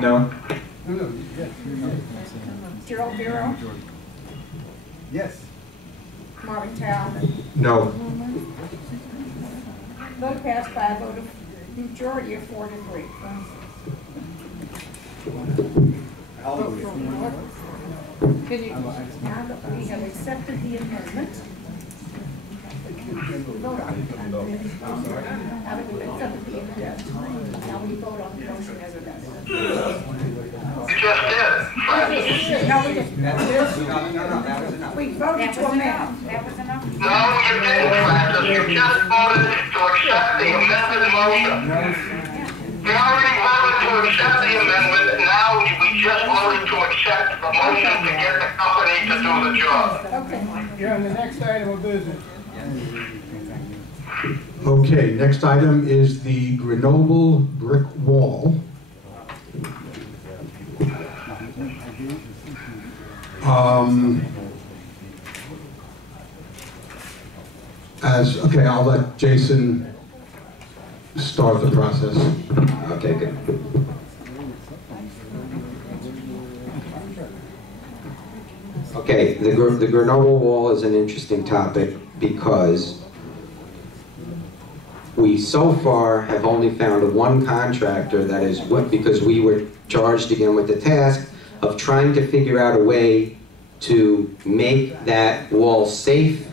No. Gerald Vero, Yes. Marvin Town. No. Vote passed by a vote of majority of 4 to 3. Can you, now that we have accepted the amendment, vote on it. Now that we've accepted the amendment, now we vote on the motion as amended. You just did. No, we just, we voted to amend. That was enough? No, you didn't, Francis. You just voted to accept the amended motion. You already voted to accept the amendment, and now we just voted to accept the motion to get the company to do the job. Okay. You're on the next item of business. Okay, next item is the Grenoble brick wall. Okay, I'll let Jason start the process. Okay, good. Okay, the Grenoble wall is an interesting topic because we so far have only found one contractor that is, because we were charged again with the task of trying to figure out a way to make that wall safe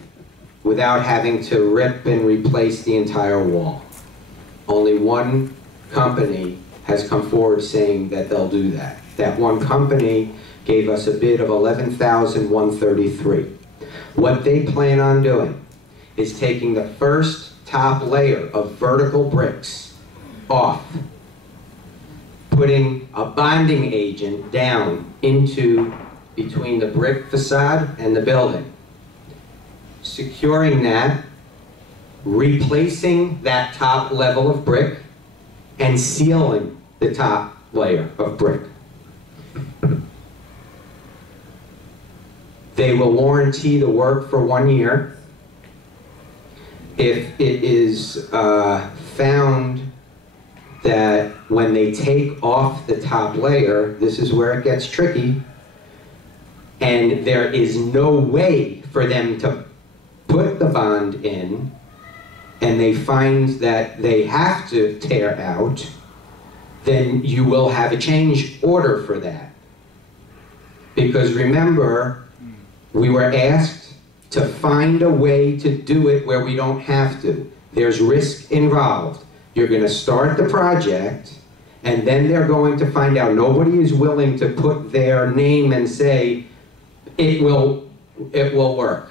without having to rip and replace the entire wall. Only one company has come forward saying that they'll do that. That one company gave us a bid of $11,133. What they plan on doing is taking the first top layer of vertical bricks off, putting a bonding agent down into between the brick facade and the building, securing that, replacing that top level of brick, and sealing the top layer of brick. They will warranty the work for 1 year. If it is found that when they take off the top layer, this is where it gets tricky, and there is no way for them to put the bond in, and they find that they have to tear out, then you will have a change order for that. Because remember, we were asked to find a way to do it where we don't have to. There's risk involved. You're going to start the project, and then they're going to find out nobody is willing to put their name and say, it will work.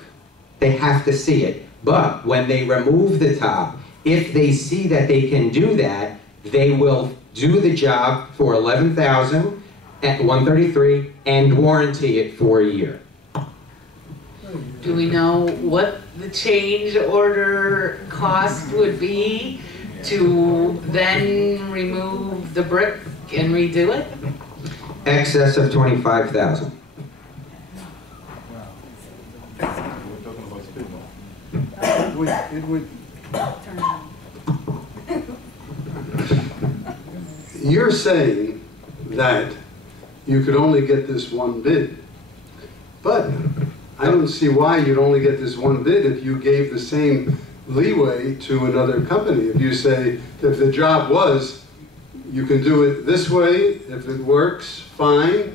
They have to see it. But when they remove the top, if they see that they can do that, they will do the job for $11,133 and warranty it for a year. Do we know what the change order cost would be to then remove the brick and redo it? Excess of $25,000. It would. You're saying that you could only get this one bid, but I don't see why you'd only get this one bid if you gave the same leeway to another company. If you say, if the job was, you can do it this way, if it works, fine.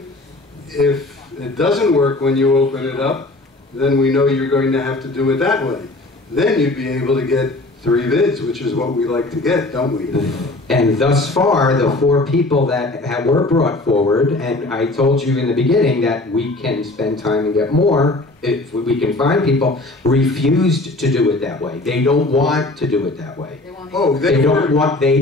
If it doesn't work when you open it up, then we know you're going to have to do it that way. Then you'd be able to get 3 bids, which is what we like to get, don't we? And thus far, the 4 people that were brought forward, and I told you in the beginning that we can spend time and get more, if we can find people, refused to do it that way. They don't want to do it that way. They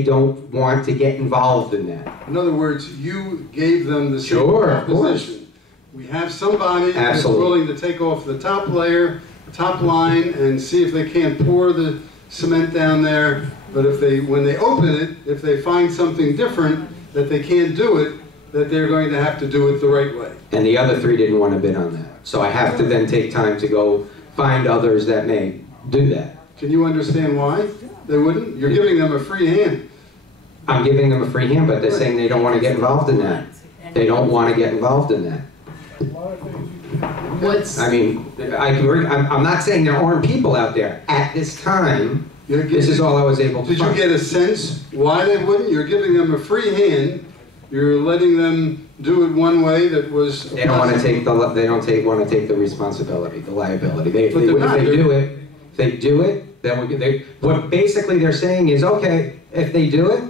don't want to get involved in that. In other words, you gave them the same proposition. We have somebody that's willing to take off the top layer, top line, and see if they can't pour the cement down there. But if when they open it, if they find something different, that they can't do it, that they're going to have to do it the right way. And the other 3 didn't want to bid on that. So I have to then take time to go find others that may do that. Can you understand why they wouldn't? You're giving them a free hand. I'm giving them a free hand, but they're saying they don't want to get involved in that. They don't want to get involved in that. What's, I mean, I'm not saying there aren't people out there. At this time, this is all I was able to Did you find. get a sense why they wouldn't? You're giving them a free hand. You're letting them do it one way that was. They don't want to take the, want to take the responsibility, the liability. If But they're not. they do it, then what basically they're saying is, okay, if they do it,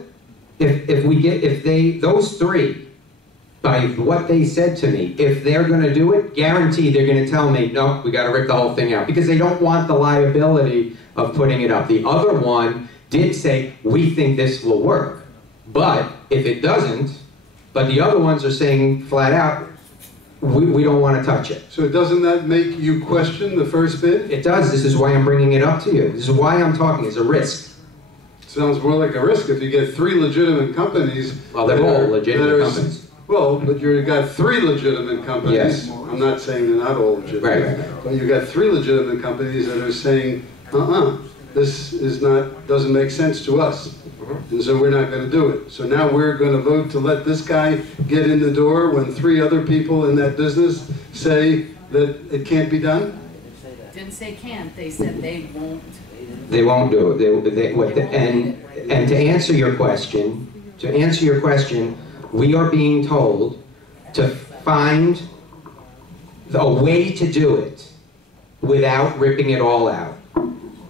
those three, by what they said to me, if they're going to do it, guaranteed they're going to tell me, no, we got to rip the whole thing out, because they don't want the liability of putting it up. The other one did say, we think this will work, but if it doesn't, but the other ones are saying flat out, we don't want to touch it. So doesn't that make you question the first bid? It does. This is why I'm bringing it up to you. This is why I'm talking. It's a risk. Sounds more like a risk if you get three legitimate companies. Well, they're all legitimate companies. Well, but you've got three legitimate companies. Yes. I'm not saying they're not all legitimate. Right. But you've got three legitimate companies that are saying, this doesn't make sense to us. And so we're not going to do it. So now we're going to vote to let this guy get in the door when three other people in that business say that it can't be done? didn't say can't, they said they won't. They won't do it. And to answer your question, we are being told to find a way to do it without ripping it all out,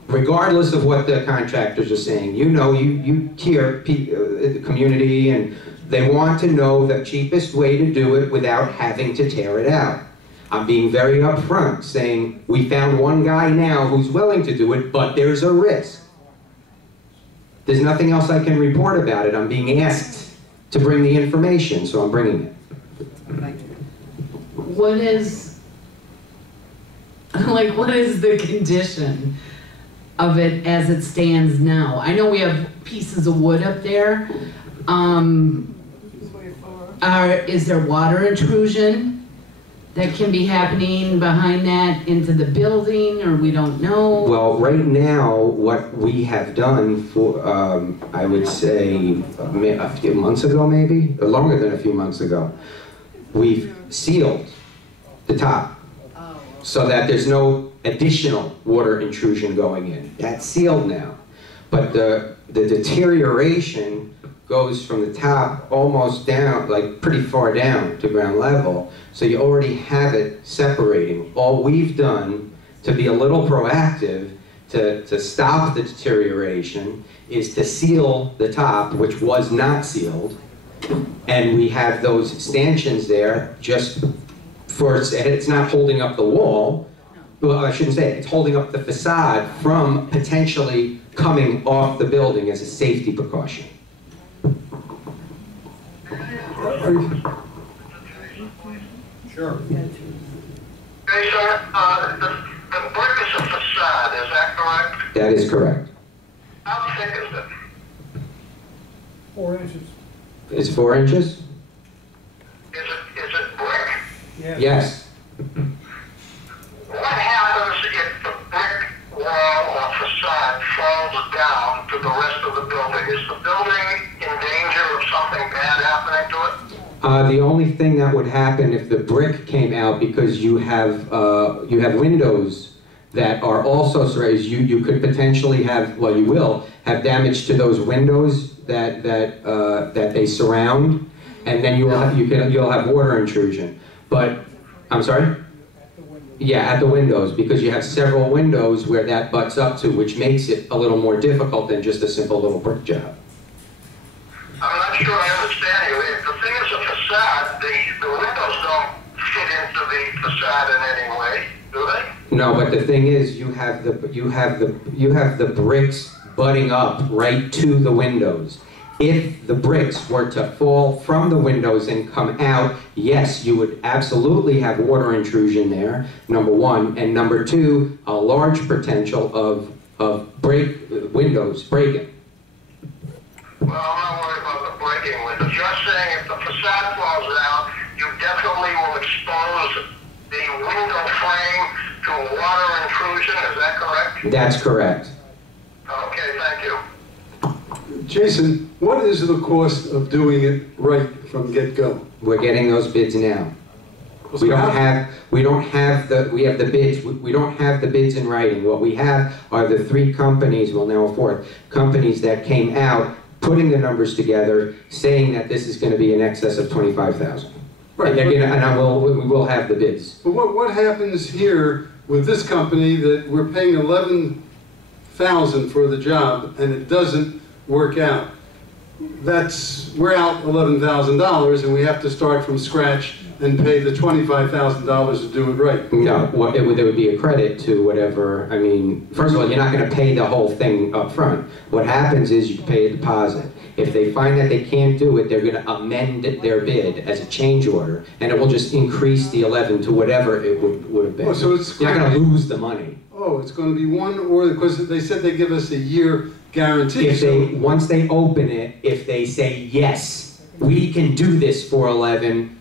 regardless of what the contractors are saying. You know, you hear the community, and they want to know the cheapest way to do it without having to tear it out. I'm being very upfront, saying we found one guy now who's willing to do it, but there's a risk. There's nothing else I can report about it. I'm being asked to bring the information, so I'm bringing it. What is the condition of it as it stands now? I know we have pieces of wood up there. Is there water intrusion that can be happening behind that into the building, or we don't know? Well, right now, what we have done for, I would say, a few months ago maybe, or longer than a few months ago, we've sealed the top so that there's no additional water intrusion going in. That's sealed now. But the deterioration goes from the top almost down, like pretty far down to ground level. So you already have it separating. All we've done to be a little proactive to stop the deterioration is to seal the top, which was not sealed. And we have those stanchions there just for, it's not holding up the wall. Well, I shouldn't say it. It's holding up the facade from potentially coming off the building as a safety precaution. Sure. Okay, sir, the brick is a facade, is that correct? That is correct. How thick is it? 4 inches. It's 4 inches? Is it brick? Yes. What happens if the brick wall or facade falls down to the rest of the building? Is the building in danger of something bad happening to it? The only thing that would happen if the brick came out, because you have windows that are also surrounded, you could potentially have, well, you will have damage to those windows that they surround, and then you'll have water intrusion. But I'm sorry. Yeah, at the windows, because you have several windows where that butts up to, which makes it a little more difficult than just a simple little brick job. I'm not sure I understand you. If the thing is a facade, the windows don't fit into the facade in any way, do they? No, but the thing is, you have the bricks butting up right to the windows. If the bricks were to fall from the windows and come out, yes, you would absolutely have water intrusion there, number one. And number two, a large potential of windows breaking. Well, I'm not worried about the breaking windows. You're saying if the facade falls down, you definitely will expose the window frame to water intrusion, is that correct? That's correct. Okay, thank you. Jason, what is the cost of doing it right from get-go? We're getting those bids now. We have the bids, we don't have the bids in writing. What we have are the 3 companies, well now a 4th, companies that came out, putting the numbers together, saying that this is gonna be in excess of 25,000. Right. And we will have the bids. But what happens here with this company that we're paying $11,000 for the job and it doesn't work out? We're out $11,000 and we have to start from scratch and pay the $25,000 to do it right. No, there would be a credit to whatever, I mean, first of all, you're not gonna pay the whole thing up front. What happens is you pay a deposit. If they find that they can't do it, they're gonna amend their bid as a change order, and it will just increase the 11 to whatever it would have been. Oh, so you're not gonna lose the money. Oh, it's gonna be one, or, because they said they give us a year guarantee. Once they open it, if they say, yes, we can do this for 11,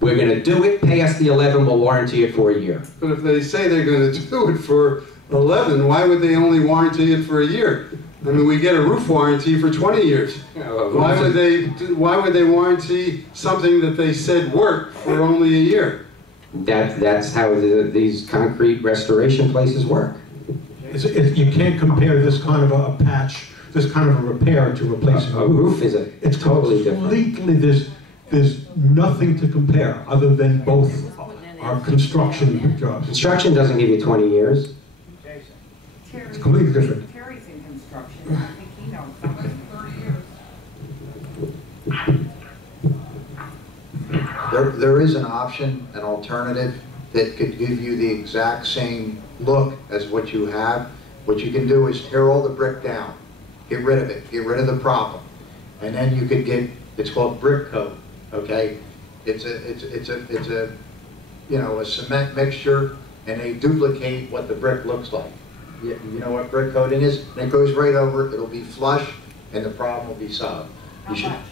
we're gonna do it, pay us the 11, we'll warranty it for a year. But if they say they're gonna do it for 11, why would they only warranty it for a year? I mean, we get a roof warranty for 20 years. Why would they warranty something that they said worked for only a year? That's how these concrete restoration places work. You can't compare this kind of a patch, this kind of a repair to replacing A roof is it's totally different. There's nothing to compare other than both are construction jobs. Construction doesn't give you 20 years. It's completely different. Terry's in construction, I think he knows somebody 30 years. There is an option, an alternative, that could give you the exact same look as what you have. What you can do is tear all the brick down, get rid of it, get rid of the problem, and then you could get, it's called brick coat, okay? It's a you know, a cement mixture, and they duplicate what the brick looks like. You know what brick coating is? And it goes right over, it'll be flush, and the problem will be solved. How much?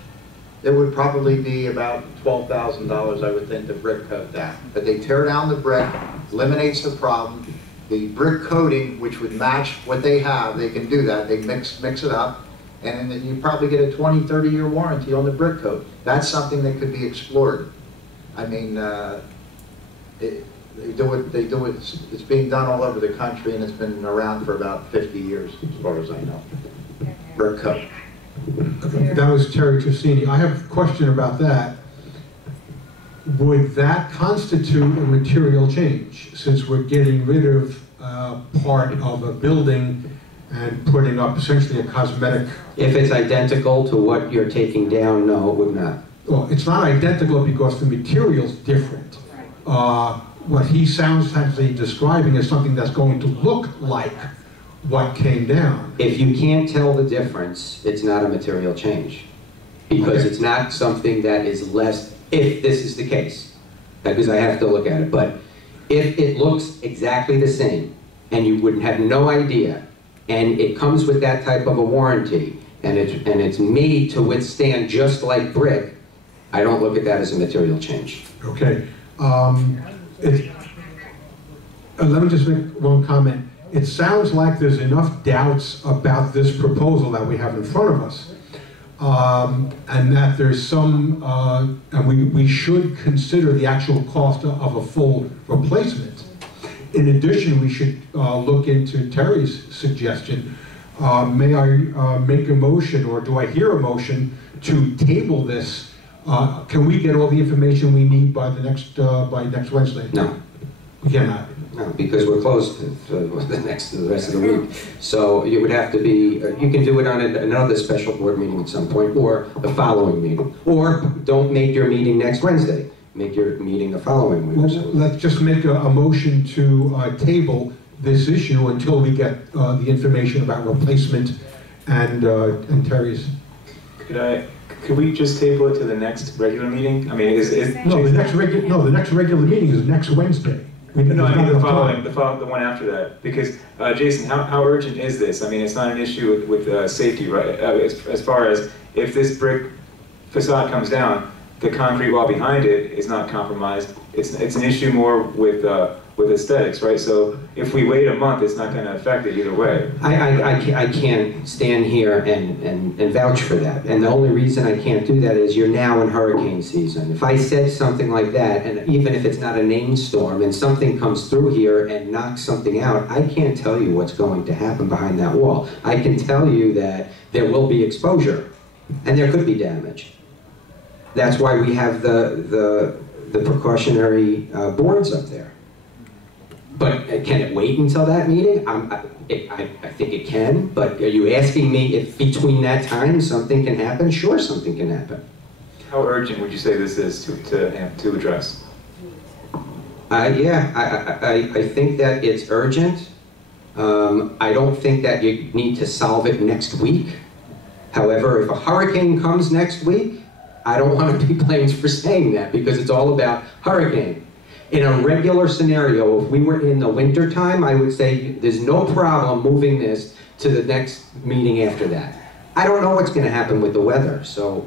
It would probably be about $12,000, I would think, to brick coat that. But they tear down the brick, eliminates the problem. The brick coating, which would match what they have, they can do that. They mix it up, and then you probably get a 20, 30-year warranty on the brick coat. That's something that could be explored. I mean, they do it, it's being done all over the country, and it's been around for about 50 years, as far as I know. Brick coat. That was Terry Trussini. I have a question about that. Would that constitute a material change, since we're getting rid of part of a building and putting up essentially a cosmetic? If it's identical to what you're taking down, no, it would not. Well, it's not identical because the material's different. What he sounds actually describing is something that's going to look like what came down. If you can't tell the difference, it's not a material change. Because Okay. it's not something that is less, if this is the case, because I have to look at it, but if it looks exactly the same, and you wouldn't have no idea, and it comes with that type of a warranty, and it's made to withstand just like brick, I don't look at that as a material change. Okay. Let me just make one comment. It sounds like there's enough doubts about this proposal that we have in front of us, and that there's some, and we should consider the actual cost of a full replacement. In addition, we should look into Terry's suggestion. May I make a motion, or do I hear a motion to table this? Can we get all the information we need by the next Wednesday? No. We cannot. No, because we're closed for the rest of the week. So it would have to be, you can do it on another special board meeting at some point, or the following meeting. Or don't make your meeting next Wednesday. Make your meeting the following week. Well, let's just make a motion to table this issue until we get the information about replacement and Terry's. Could we just table it to the next regular meeting? I mean, No, the next regular meeting is next Wednesday. No, I mean the one after that. Because Jason, how urgent is this? I mean, it's not an issue with safety, right? As far as if this brick facade comes down, the concrete wall behind it is not compromised. It's an issue more with with aesthetics, right? So if we wait a month, it's not going to affect it either way. I can't stand here and vouch for that. And the only reason I can't do that is you're now in hurricane season. If I said something like that, and even if it's not a named storm, and something comes through here and knocks something out, I can't tell you what's going to happen behind that wall. I can tell you that there will be exposure, and there could be damage. That's why we have the precautionary boards up there. But can it wait until that meeting? I think it can, but are you asking me if between that time something can happen? Sure, something can happen. How urgent would you say this is to address? Yeah, I think that it's urgent. I don't think that you need to solve it next week. However, if a hurricane comes next week, I don't want to be blamed for saying that because it's all about hurricane. In a regular scenario, if we were in the winter time, I would say there's no problem moving this to the next meeting after that. I don't know what's going to happen with the weather, so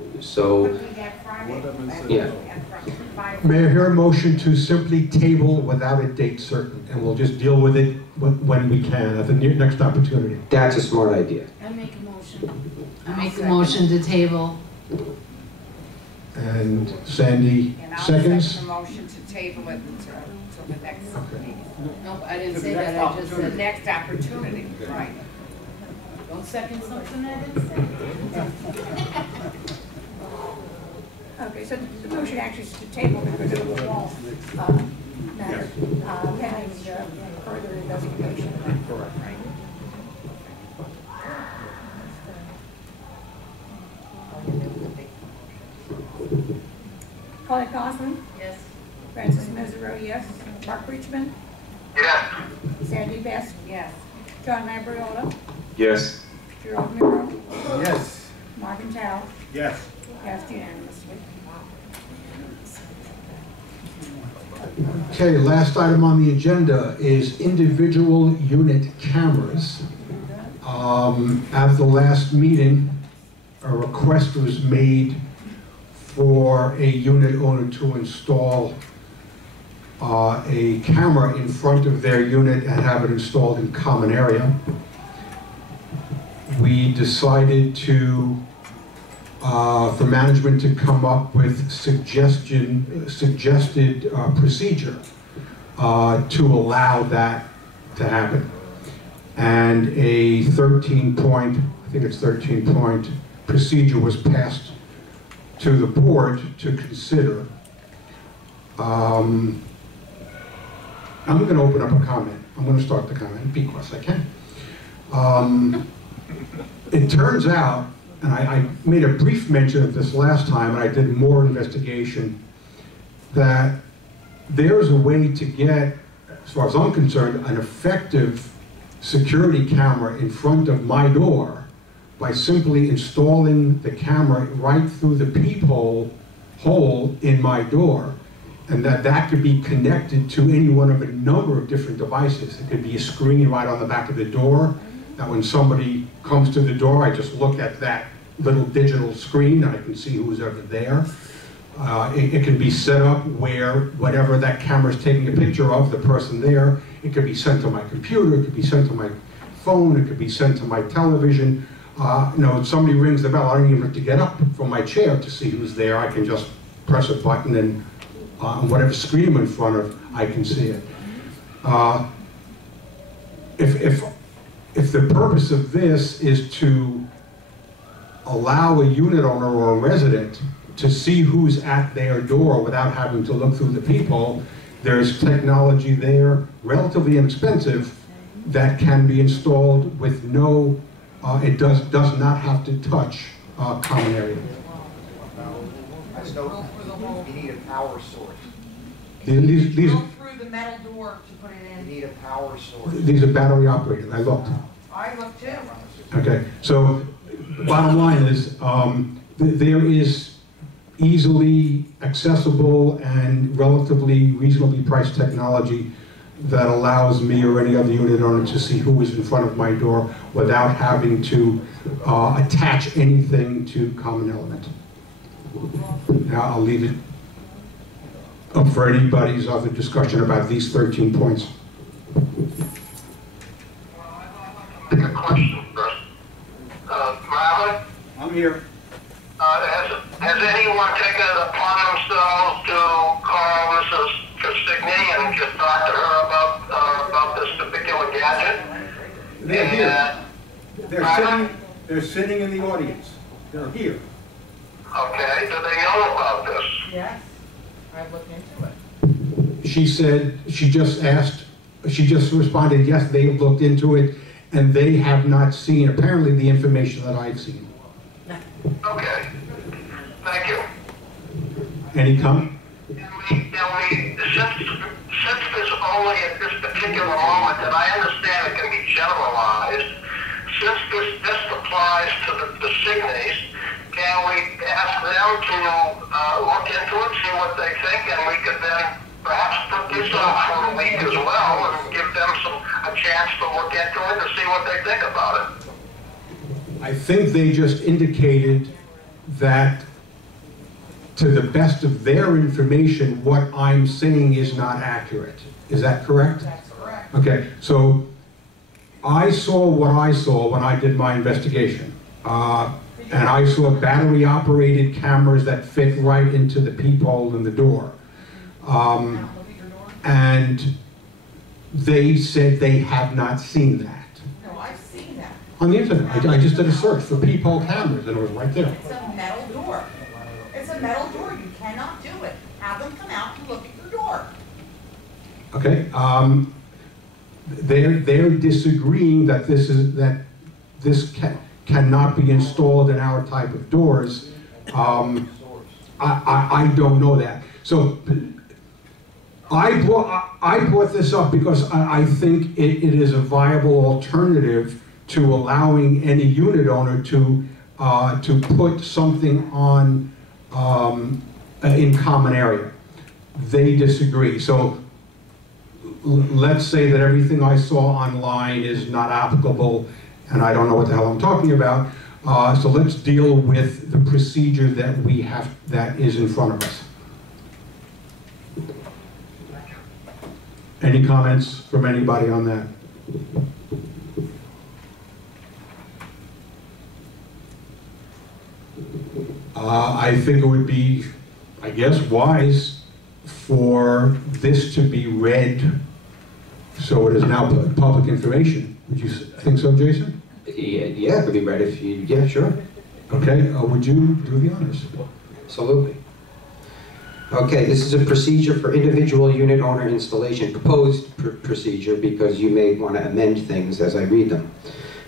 yeah. May I hear a motion to simply table without a date certain, and we'll just deal with it when we can at the next opportunity? That's a smart idea. I make a motion. I make a motion to table. And Sandy seconds? And I'll second the motion to table it until the next meeting. Nope, I didn't say that, I just The said, next opportunity, right. don't second something I didn't say. Okay, so the motion actually is to table because it was wall matter, pending further investigation. Correct. Right. Colin Goslin? Yes. Francis Mesereau, yes. Mark Richmond? Yes. Sandy Best? Yes. John Labriola? Yes. Gerald Miro? Yes. Marvin Tao? Yes. Passed unanimously. Okay, last item on the agenda is individual unit cameras. At the last meeting, a request was made for a unit owner to install a camera in front of their unit and have it installed in common area. We decided to, for management to come up with suggested procedure to allow that to happen. And a 13-point, I think it's 13-point procedure was passed to the board to consider. I'm going to open up a comment. I'm going to start the comment because I can. It turns out, and I made a brief mention of this last time, and I did more investigation, that there's a way to get, as far as I'm concerned, an effective security camera in front of my door by simply installing the camera right through the peephole hole in my door, and that could be connected to any one of a number of different devices. It could be a screen right on the back of the door, that when somebody comes to the door, I just look at that little digital screen and I can see who's ever there. It can be set up where whatever that camera is taking a picture of, the person there, it could be sent to my computer, it could be sent to my phone, it could be sent to my television. If somebody rings the bell, I don't even have to get up from my chair to see who's there. I can just press a button and on whatever screen I'm in front of, I can see it. If the purpose of this is to allow a unit owner or a resident to see who's at their door without having to look through the peephole, there's technology there, relatively inexpensive, that can be installed with no, it does not have to touch common area. You need a power source. These Go through the metal door to put it You in. need a power source. these are battery operated, I looked. I looked too. Okay, so bottom line is, there is easily accessible and relatively reasonably priced technology that allows me or any other unit owner to see who is in front of my door without having to attach anything to common element. Now I'll leave it up for anybody's other discussion about these 13 points. Make a question first. Marlon, I'm here. has anyone taken it upon themselves to call Mrs. Castigny and just talk to her about this particular gadget? They're here. Pardon? They're sitting in the audience. They're here. Okay, do they know about this? Yes, I looked into it. She said, she just responded, yes, they've looked into it, and they have not seen, apparently, the information that I've seen. Okay, thank you. Any comment? Since there's only at this particular moment, and I understand it can be generalized, since this applies to the Signeys, can we ask them to look into it, see what they think, and we could then perhaps put this off for a week as well and give them a chance to look into it and see what they think about it? I think they just indicated that, to the best of their information, what I'm saying is not accurate. Is that correct? That's correct. Okay, so I saw what I saw when I did my investigation. And I saw battery-operated cameras that fit right into the peephole in the door. And they said they have not seen that. No, I've seen that. On the internet, I just did a search for peephole cameras, and it was right there. It's a metal door. It's a metal door. You cannot do it. Have them come out and look at your door. Okay, they're disagreeing that this cannot be installed in our type of doors. I don't know that. So I brought this up because I think it is a viable alternative to allowing any unit owner to put something on in common area. They disagree. So let's say that everything I saw online is not applicable, and I don't know what the hell I'm talking about. So let's deal with the procedure that we have, that is in front of us. Any comments from anybody on that? I think it would be, I guess, wise for this to be read so it is now public information. Would you think so, Jason? Yeah, it could be read if you, yeah, sure. Okay, would you do the honors? Absolutely. Okay, this is a procedure for individual unit owner installation, proposed procedure, because you may want to amend things as I read them.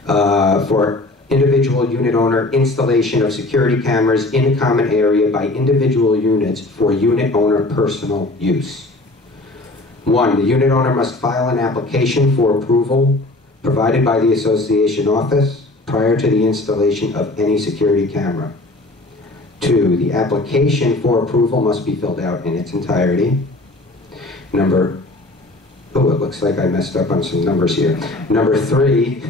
For individual unit owner installation of security cameras in a common area by individual units for unit owner personal use. 1, the unit owner must file an application for approval provided by the association office prior to the installation of any security camera. 2, the application for approval must be filled out in its entirety. It looks like I messed up on some numbers here. Number 3,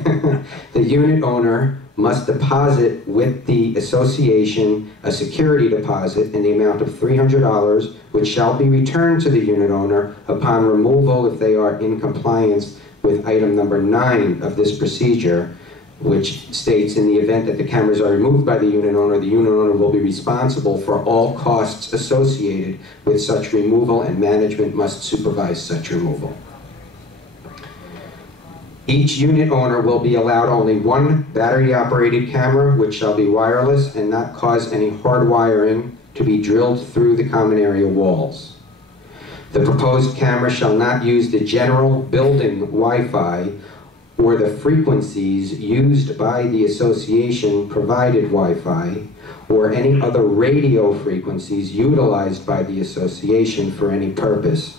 the unit owner must deposit with the association a security deposit in the amount of $300, which shall be returned to the unit owner upon removal if they are in compliance with item number 9 of this procedure, which states in the event that the cameras are removed by the unit owner will be responsible for all costs associated with such removal, and management must supervise such removal. Each unit owner will be allowed only 1 battery-operated camera, which shall be wireless and not cause any hard wiring to be drilled through the common area walls. The proposed camera shall not use the general building Wi-Fi or the frequencies used by the association provided Wi-Fi, or any other radio frequencies utilized by the association for any purpose.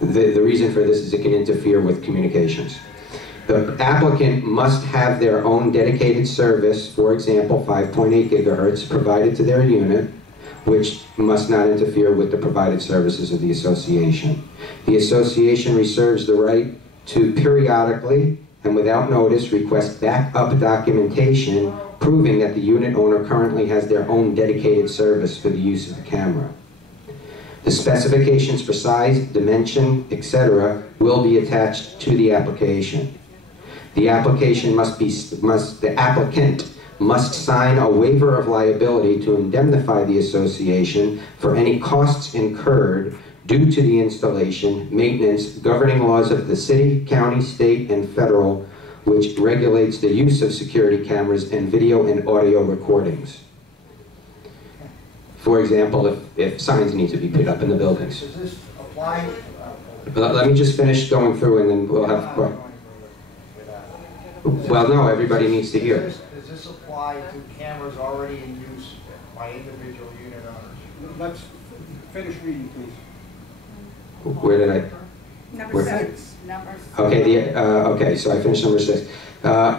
The reason for this is it can interfere with communications. The applicant must have their own dedicated service, for example, 5.8 gigahertz, provided to their unit, which must not interfere with the provided services of the association. The association reserves the right to periodically and without notice request backup documentation proving that the unit owner currently has their own dedicated service for the use of the camera. The specifications for size, dimension, etc. will be attached to the application. The applicant must sign a waiver of liability to indemnify the association for any costs incurred due to the installation, maintenance, governing laws of the city, county, state, and federal, which regulates the use of security cameras and video and audio recordings. For example, if signs need to be put up in the buildings. Does this apply? Let me just finish going through and then we'll have... Well, no, everybody needs to hear. Does this apply to cameras already in use by individual unit owners? Let's finish reading, please. Where did I... Number 6. Okay, okay, so I finished number 6.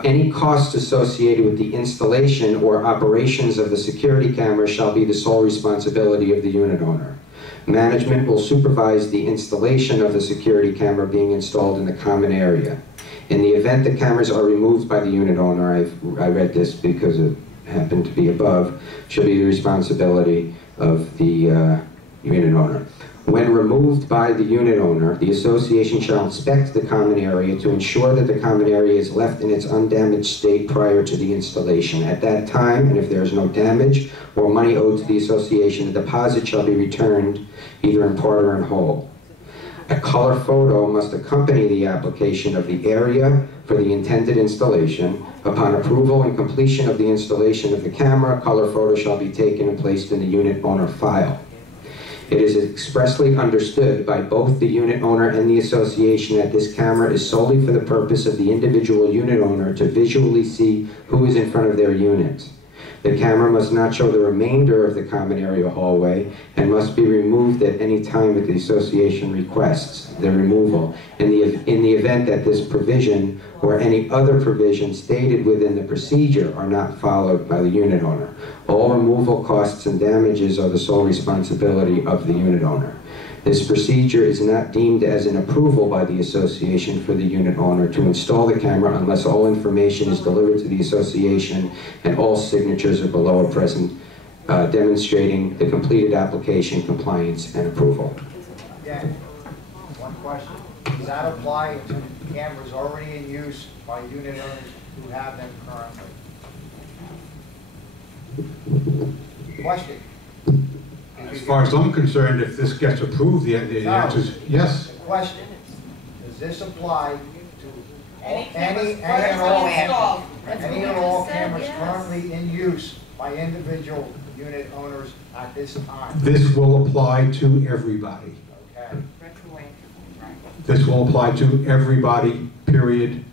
Any costs associated with the installation or operations of the security camera shall be the sole responsibility of the unit owner. Management will supervise the installation of the security camera being installed in the common area. In the event the cameras are removed by the unit owner, I read this because it happened to be above, shall be the responsibility of the unit owner. When removed by the unit owner, the association shall inspect the common area to ensure that the common area is left in its undamaged state prior to the installation. At that time, and if there is no damage or money owed to the association, the deposit shall be returned either in part or in whole. A color photo must accompany the application of the area for the intended installation. Upon approval and completion of the installation of the camera, a color photo shall be taken and placed in the unit owner file. It is expressly understood by both the unit owner and the association that this camera is solely for the purpose of the individual unit owner to visually see who is in front of their unit. The camera must not show the remainder of the common area hallway and must be removed at any time that the association requests the removal in the event that this provision or any other provision stated within the procedure are not followed by the unit owner. All removal costs and damages are the sole responsibility of the unit owner. This procedure is not deemed as an approval by the association for the unit owner to install the camera unless all information is delivered to the association and all signatures are below are present, demonstrating the completed application, compliance, and approval. Again, one question. Does that apply to cameras already in use by unit owners who have them currently? Question. As far as I'm concerned, if this gets approved, the answer is yes. The question, does this apply to Any any and all cameras currently in use by individual unit owners at this time? This will apply to everybody. Okay. This will apply to everybody, period,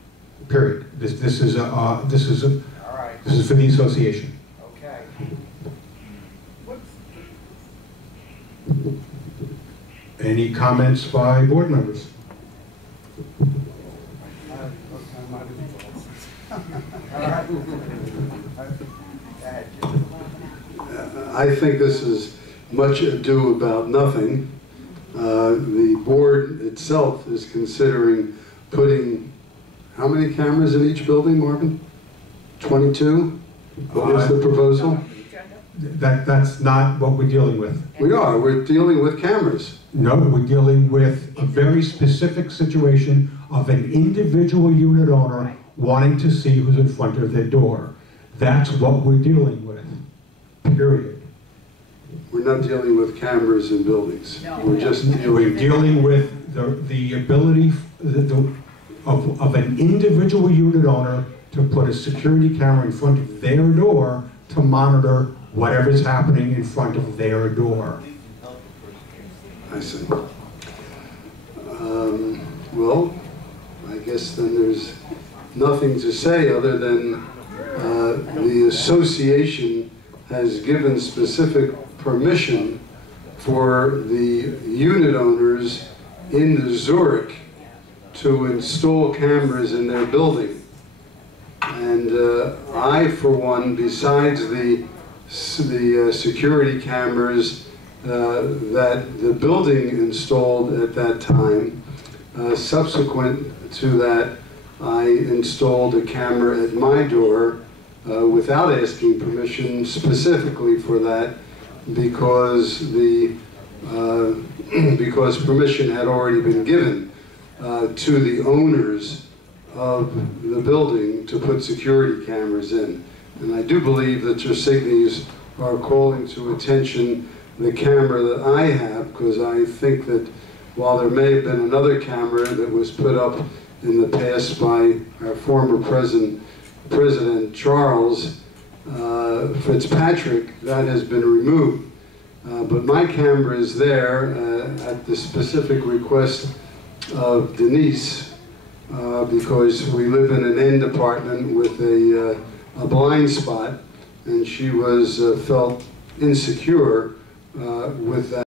period. This is All right. this is for the association. Okay. Any comments by board members? I think this is much ado about nothing. The board itself is considering putting, how many cameras in each building, Marvin? 22? What was the proposal? That's not what we're dealing with. We're dealing with cameras. No, we're dealing with a very specific situation of an individual unit owner wanting to see who's in front of their door. That's what we're dealing with, period. We're not dealing with cameras in buildings. We're just We're dealing with the ability of an individual unit owner to put a security camera in front of their door to monitor whatever's happening in front of their door. I see. Well, I guess then there's nothing to say other than the association has given specific permission for the unit owners in the Zurich to install cameras in their building. And I, for one, besides the security cameras that the building installed at that time, subsequent to that, I installed a camera at my door without asking permission specifically for that, because the because permission had already been given to the owners of the building to put security cameras in. And I do believe that your signies are calling to attention the camera that I have, because I think that while there may have been another camera that was put up in the past by our former President Charles Fitzpatrick, that has been removed. But my camera is there at the specific request of Denise, because we live in an end apartment with a blind spot, and she was felt insecure with that.